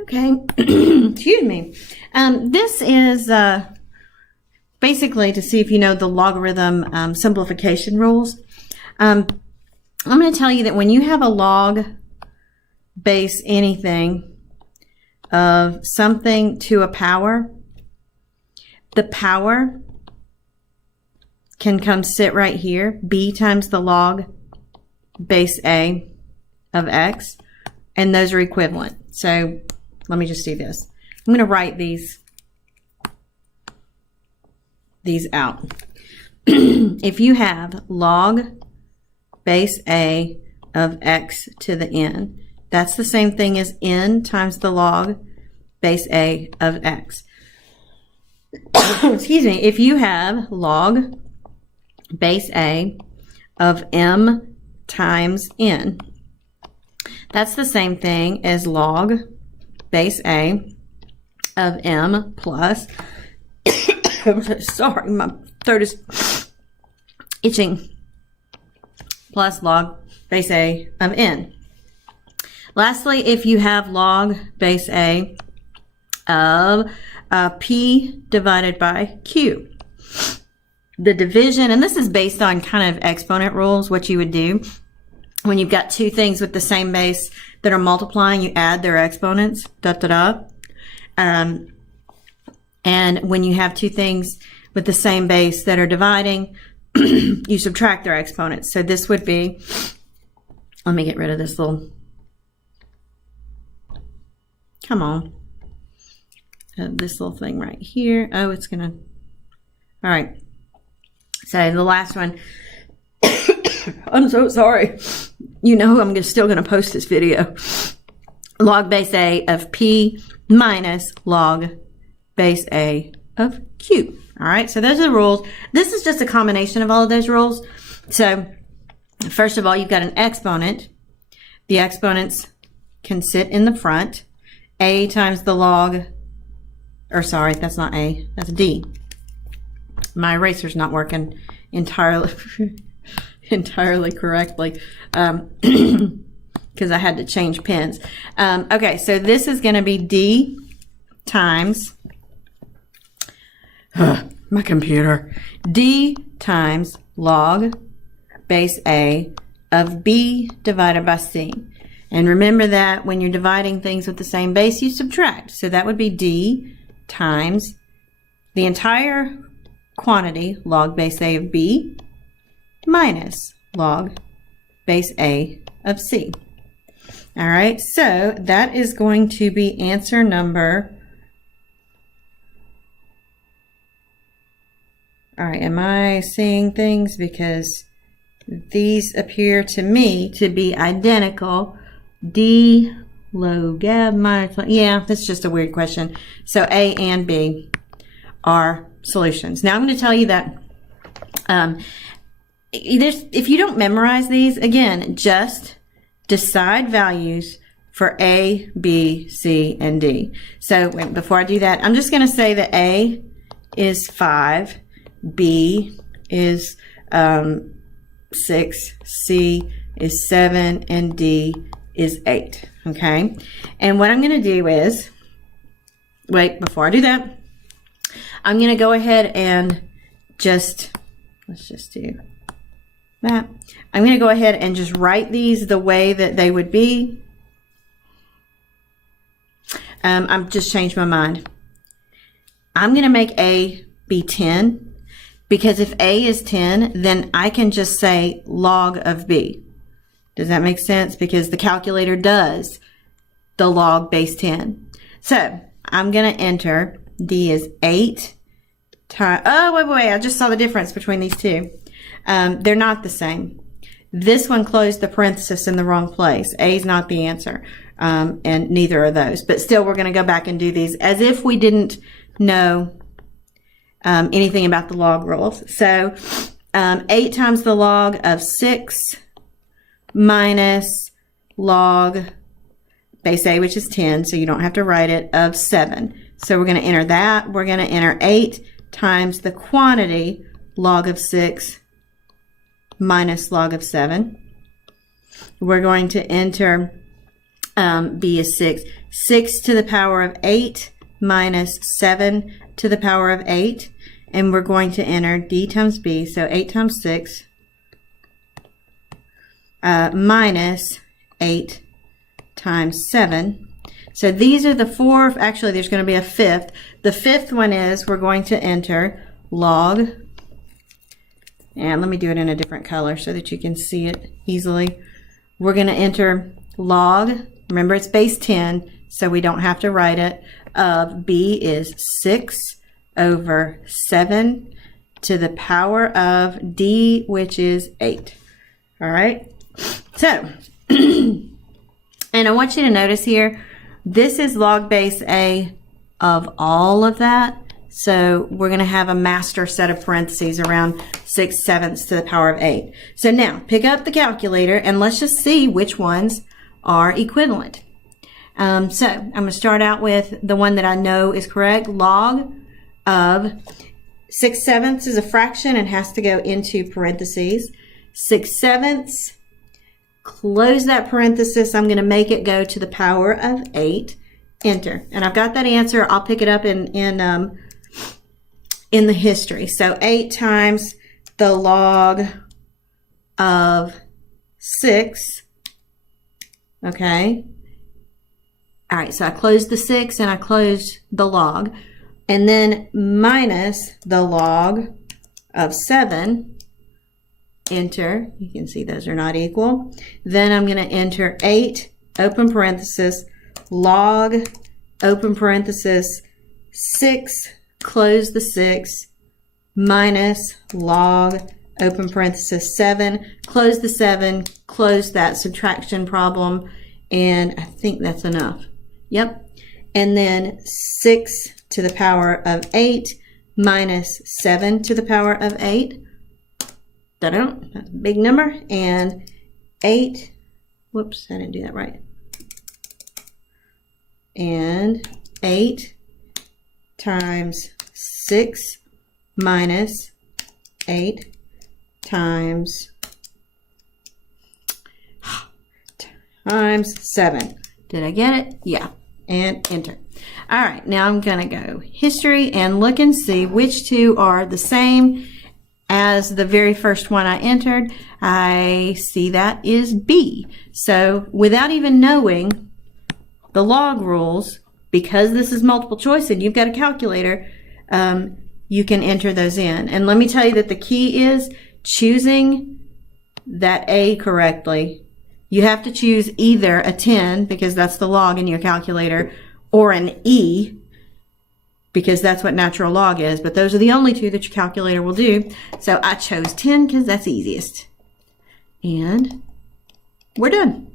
Okay, excuse me. This is basically to see if you know the logarithm simplification rules. I'm going to tell you that when you have a log base anything of something to a power, the power can come sit right here, b times the log base a of x, and those are equivalent. So let me just do this. I'm going to write these out. If you have log base a of x to the n, that's the same thing as n times the log base a of x. Excuse me. If you have log base a of m times n, that's the same thing as log base a of m plus, I'm so sorry, my throat is itching, plus log base a of n. Lastly, if you have log base a of p divided by q, the division, and this is based on kind of exponent rules, what you would do when you've got two things with the same base that are multiplying, you add their exponents, and when you have two things with the same base that are dividing, you subtract their exponents. So this would be, let me get rid of this little, come on, this little thing right here. Oh, it's gonna, all right. So the last one, I'm so sorry. You know I'm still going to post this video. Log base a of p minus log base a of q. All right, so those are the rules. This is just a combination of all of those rules. So first of all, you've got an exponent. The exponents can sit in the front. A times the log, or sorry, that's not a, that's d. My eraser's not working entirely correctly because I had to change pens. Okay, so this is going to be d times my computer, d times log base a of b divided by c. And remember that when you're dividing things with the same base, you subtract. So that would be d times the entire quantity, log base a of b, minus log base a of c. All right, so that is going to be answer number, all right, am I seeing things? Because these appear to me to be identical. D log minus, yeah, that's just a weird question. So A and B are solutions. Now I'm going to tell you that if you don't memorize these, again, just decide values for A, B, C, and D. So wait, before I do that, I'm just going to say that A is 5, B is 6, C is 7, and D is 8. Okay? And what I'm going to do is, wait, before I do that, I'm going to go ahead and just, let's just do that. I'm going to go ahead and just write these the way that they would be. I've just changed my mind. I'm going to make A be 10 because if A is 10, then I can just say log of B. Does that make sense? Because the calculator does the log base 10. So I'm going to enter D is 8 times, oh, wait, I just saw the difference between these two. They're not the same. This one closed the parenthesis in the wrong place. A is not the answer, and neither are those. But still, we're going to go back and do these as if we didn't know anything about the log rules. So 8 times the log of 6 minus log base A, which is 10, so you don't have to write it, of 7. So we're going to enter that. We're going to enter 8 times the quantity, log of 6 minus log of 7. We're going to enter b is 6. 6 to the power of 8 minus 7 to the power of 8. And we're going to enter d times b. So 8 times 6 minus 8 times 7. So these are the four. Actually, there's going to be a fifth. The fifth one is we're going to enter log. And let me do it in a different color so that you can see it easily. We're going to enter log. Remember, it's base 10, so we don't have to write it. Of b is 6 over 7 to the power of d, which is 8. All right. So, and I want you to notice here, this is log base a of all of that. So we're going to have a master set of parentheses around 6/7 to the power of 8. So now pick up the calculator and let's just see which ones are equivalent. So I'm going to start out with the one that I know is correct. Log of 6/7 is a fraction and has to go into parentheses. 6/7, close that parenthesis. I'm going to make it go to the power of 8. Enter. And I've got that answer. I'll pick it up in the history. So 8 times the log of 6. Okay. All right. So I closed the 6 and I closed the log. And then minus the log of 7. Enter. You can see those are not equal. Then I'm going to enter 8, open parenthesis, log, open parenthesis, 6, close the 6, minus log, open parenthesis, 7, close the 7, close that subtraction problem, and I think that's enough. Yep. And then 6 to the power of 8 minus 7 to the power of 8. Da-da, that's a big number. And 8, whoops, I didn't do that right. And 8 times 6 minus 8 times 7. Did I get it? Yeah. And enter. All right, now I'm going to go history and look and see which two are the same as the very first one I entered. I see that is B. So without even knowing the log rules, because this is multiple choice and you've got a calculator, you can enter those in. And let me tell you that the key is choosing that A correctly. You have to choose either a 10, because that's the log in your calculator, or an E, because that's what natural log is. But those are the only two that your calculator will do. So I chose 10 because that's easiest. And we're done.